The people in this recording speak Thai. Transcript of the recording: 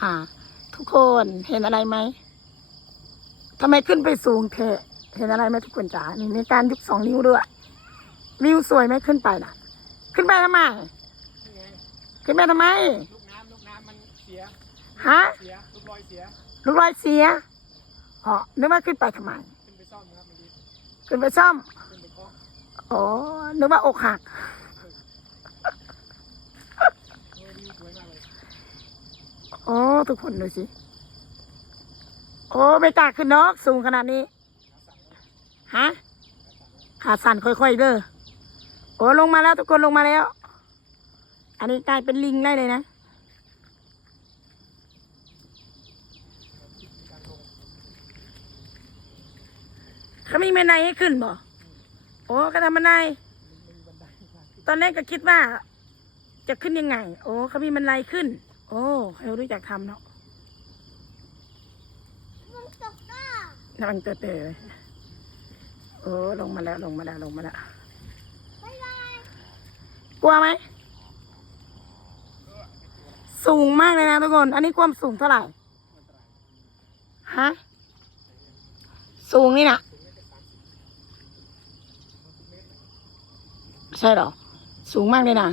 อ่า ทุกคนเห็นอะไรไหมทำไมขึ้นไปสูงเทะเห็นอะไรไหมทุกคนจ๋านี่มีการยกสองนิ้วด้วยวิวสวยไหมขึ้นไปน่ะ ขึ้นไปทำไมนี่ไงขึ้นไปทำไมลูกน้ำลูกน้ำมันเสียฮะเสียลูกรอยเสียลูกรอยเสียอ๋อนึกว่าขึ้นไปทำไม ขึ้นไปซ่อมครับเมื่อกี้ขึ้นไปซ่อมขึ้นไปเคาะอ๋อนึกว่าอกหัก เออวิวสวยมากเลย โอ้ ทุกคนดูสิ โอ้ไม่กล้าขึ้นนอกสูงขนาดนี้ ฮะ ขาสั่นค่อยๆเด้อ โอ้ลงมาแล้ว ทุกคนลงมาแล้ว อันนี้กลายเป็นลิงได้เลยนะ เขามีบันไดให้ขึ้นบ่ โอ้ก็ทำบันได ตอนแรกก็คิดว่า จะขึ้นยังไง โอ้เขามีบันไดขึ้น โอ้เขารู้จักทำเนาะมันตกก็กำลังเตะๆเลยโอ้ลงมาแล้วลงมาแล้วลงมาแล้วบ๊ายบายกลัวไหม สูงมากเลยนะทุกคน อันนี้ความสูงเท่าไหร่ ฮะ สูงนี่นะใช่เหรอ สูงมากเลยนะ